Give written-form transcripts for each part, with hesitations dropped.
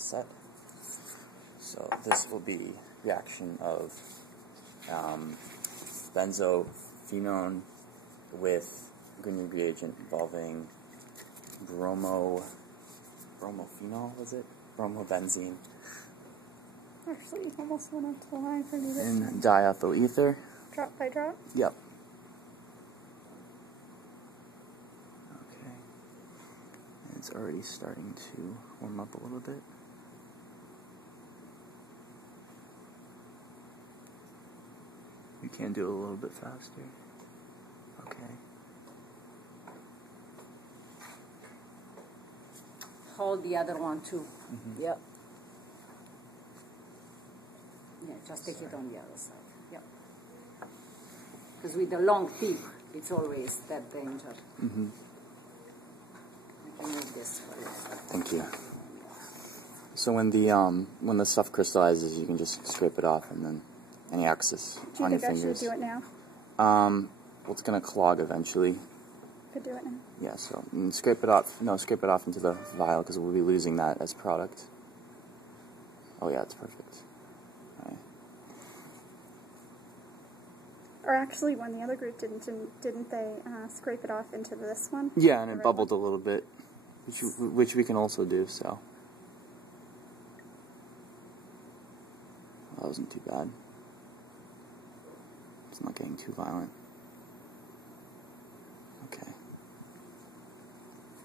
set. So this will be reaction of benzophenone with Grignard reagent involving bromophenol, was it? Bromobenzene. Actually, you almost went up to the line for me. And diethyl ether. Drop by drop? Yep. Okay. And it's already starting to warm up a little bit. We can do it a little bit faster. Okay. Hold the other one too. Mm-hmm. Yep. Yeah, just take it on the other side. Yep. Because with the long tip, it's always that danger. Mm-hmm. I can move this for you. Thank you. So when the stuff crystallizes, you can just scrape it off, and then any excess on your fingers. Do you think I should do it now? Well, it's gonna clog eventually. Could do it now. Yeah. So scrape it off. No, scrape it off into the vial because we'll be losing that as product. Oh yeah, it's perfect. All right. Or actually, when the other group didn't they scrape it off into this one? Yeah, and it bubbled a little bit, which we can also do. So that wasn't too bad. It's not getting too violent. Okay.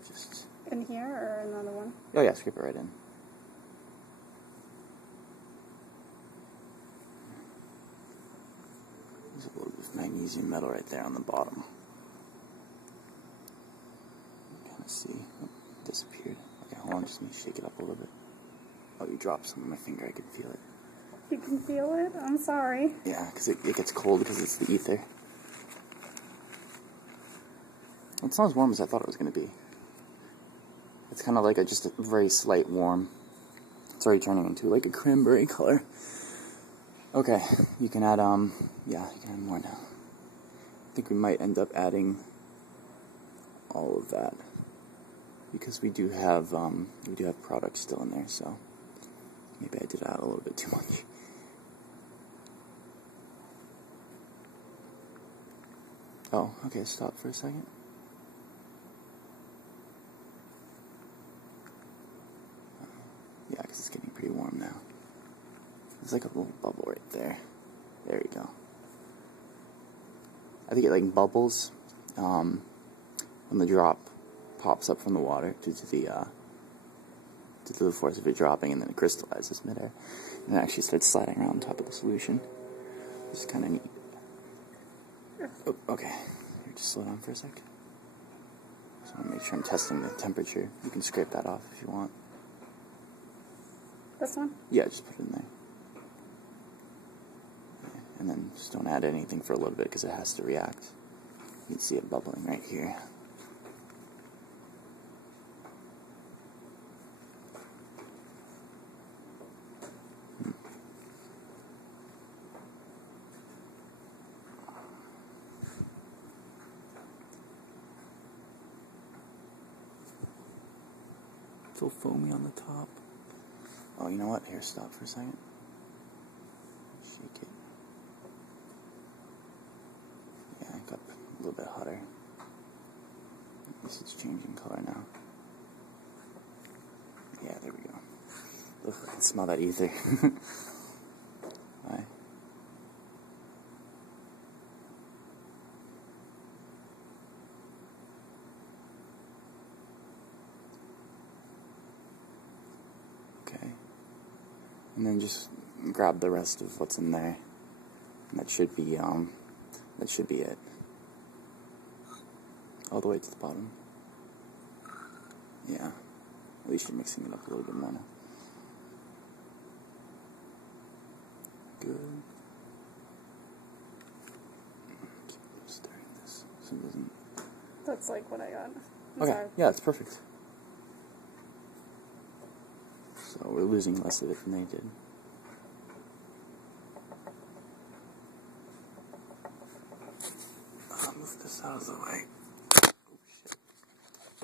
Just in here or another one? Oh yeah, scrape it right in. There's a little bit of magnesium metal right there on the bottom. Kind of see. Oh, it disappeared. Okay, hold on, just let me shake it up a little bit. Oh, you dropped some on my finger. I can feel it. You can feel it? I'm sorry. Yeah, because it gets cold because it's the ether. It's not as warm as I thought it was going to be. It's kind of like just a very slight warm. It's already turning into like a cranberry color. Okay, you can add, yeah, you can add more now. I think we might end up adding all of that. Because we do have products still in there, so maybe I did add a little bit too much. Oh, okay, stop for a second. Yeah, because it's getting pretty warm now. There's like a little bubble right there. There you go. I think it like bubbles when the drop pops up from the water due to the force of it dropping, and then it crystallizes midair. And it actually starts sliding around on top of the solution. It's kind of neat. Oh, okay. Here, just slow down for a sec. Just want to make sure I'm testing the temperature. You can scrape that off if you want. This one? Yeah, just put it in there. Yeah, and then just don't add anything for a little bit because it has to react. You can see it bubbling right here. It's so foamy on the top. Oh, you know what? Here, stop for a second. Shake it. Yeah, it got a little bit hotter. I guess it's changing color now. Yeah, there we go. Look, I can smell that ether. Alright. Okay. And then just grab the rest of what's in there. And that should be it. All the way to the bottom. Yeah. At least you're mixing it up a little bit more now. Good. Keep stirring this so it doesn't. That's like what I got. Okay. Sorry. Yeah, it's perfect. So we're losing less of it than they did. I'll move this out of the way. Oh shit.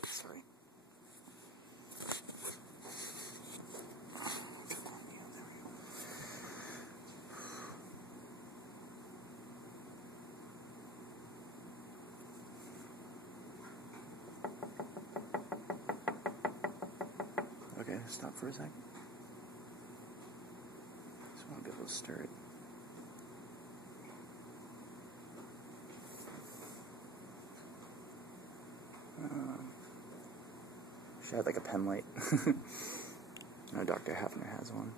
Sorry. Okay, stop for a second. Just want to be able to stir it. Should have like a pen light. No, Dr. Hafner has one.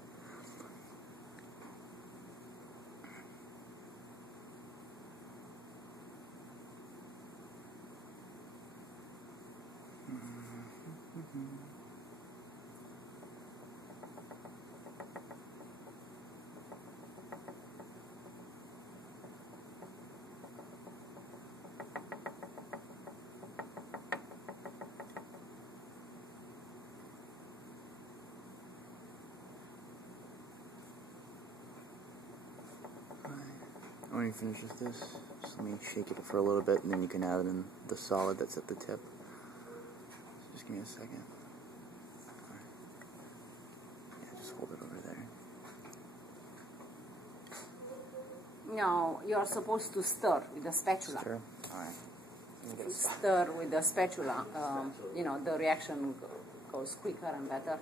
When you finish with this, just let me shake it for a little bit, and then you can add in the solid that's at the tip. Just give me a second. Right. Yeah, just hold it over there. No, you are supposed to stir with a spatula. Stir? Alright. Stir with the spatula. You know, the reaction goes quicker and better.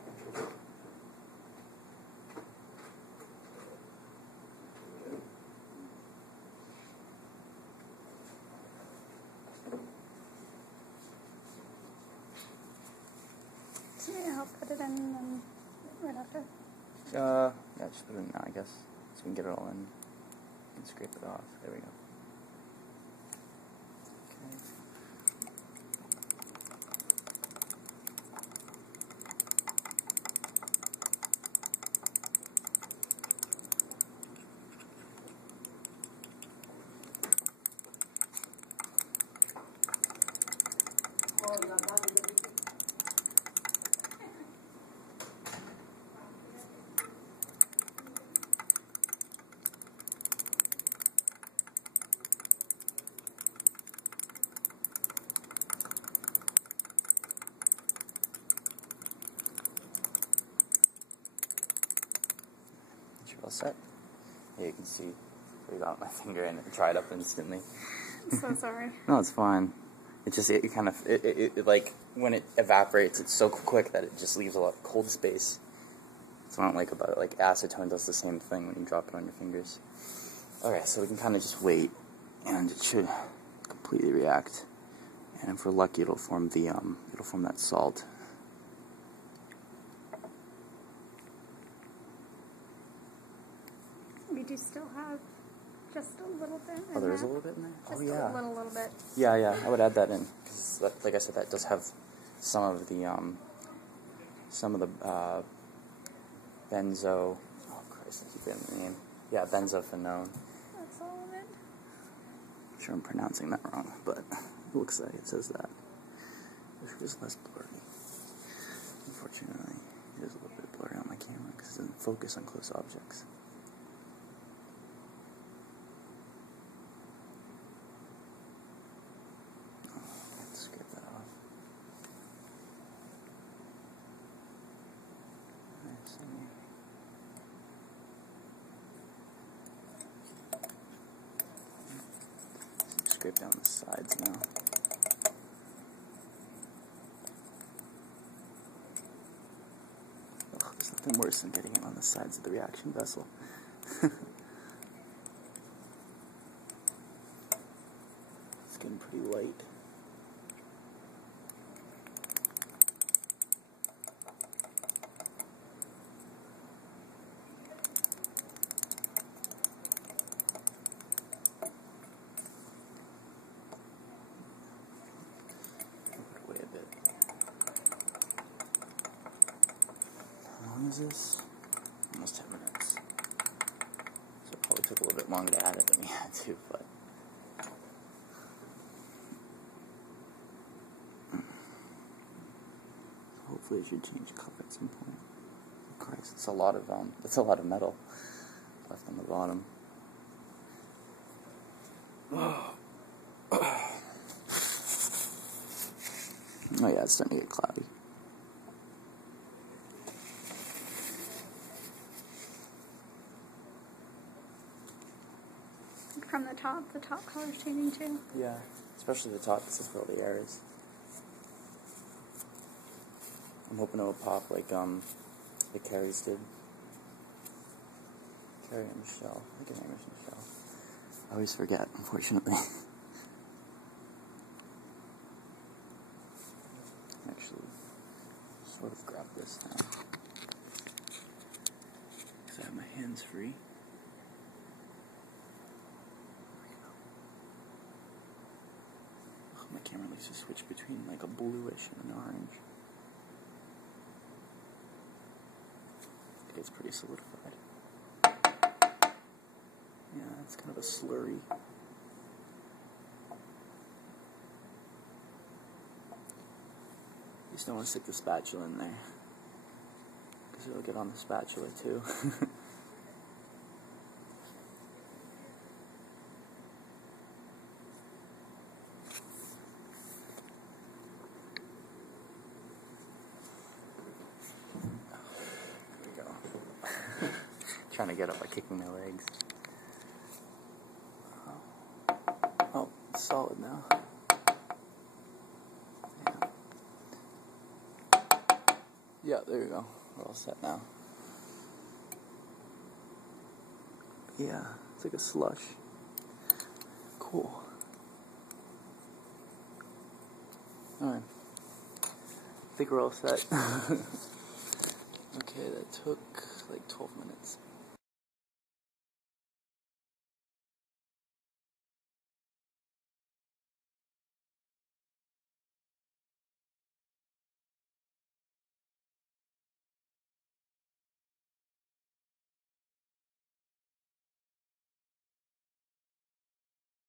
I'll put it in right after. Yeah, just put it in now, I guess. So we can get it all in and scrape it off. There we go. All set. Yeah, you can see I got my finger in it and dried up instantly. I'm so sorry. No, it's fine. It just it kind of it like when it evaporates, it's so quick that it just leaves a lot of cold space. That's what I don't like about it. Like acetone does the same thing when you drop it on your fingers. Okay, so we can kind of just wait, and it should completely react. And if we're lucky, it'll form that salt. We do still have just a little bit in Oh, there is a there. little bit in there? Just Oh, yeah. a little bit. Yeah, I would add that in. Because, like I said, that does have some of the benzo... Oh, Christ, I keep getting the name. Yeah, benzophenone. That's all of it. I'm sure I'm pronouncing that wrong, but it looks like it says that. Wish it was less blurry. Unfortunately, it is a little bit blurry on my camera because it doesn't focus on close objects. Scrape down the sides now. Oh, there's nothing worse than getting it on the sides of the reaction vessel. It's getting pretty light. Is this? Almost 10 minutes. So it probably took a little bit longer to add it than we had to, but... Hopefully it should change color at some point. Oh, Christ, it's a lot of metal left on the bottom. Oh yeah, it's starting to get cloudy. From the top color's changing too. Yeah, especially the top, this is where all the air is. I'm hoping it'll pop like Carrie's did. Carrie and Michelle. I think her name is Michelle. I always forget, unfortunately. Actually, sort of grab this now. Because I have my hands free. Oh, my camera likes to switch between like a bluish and an orange. It gets pretty solidified. Yeah, it's kind of a slurry. Just don't want to stick the spatula in there, because it'll get on the spatula too. There we go. Trying to get up by kicking my legs. Oh, it's solid now. Yeah, there you go. We're all set now. Yeah, it's like a slush. Cool. Alright. I think we're all set. Okay, that took like 12 minutes.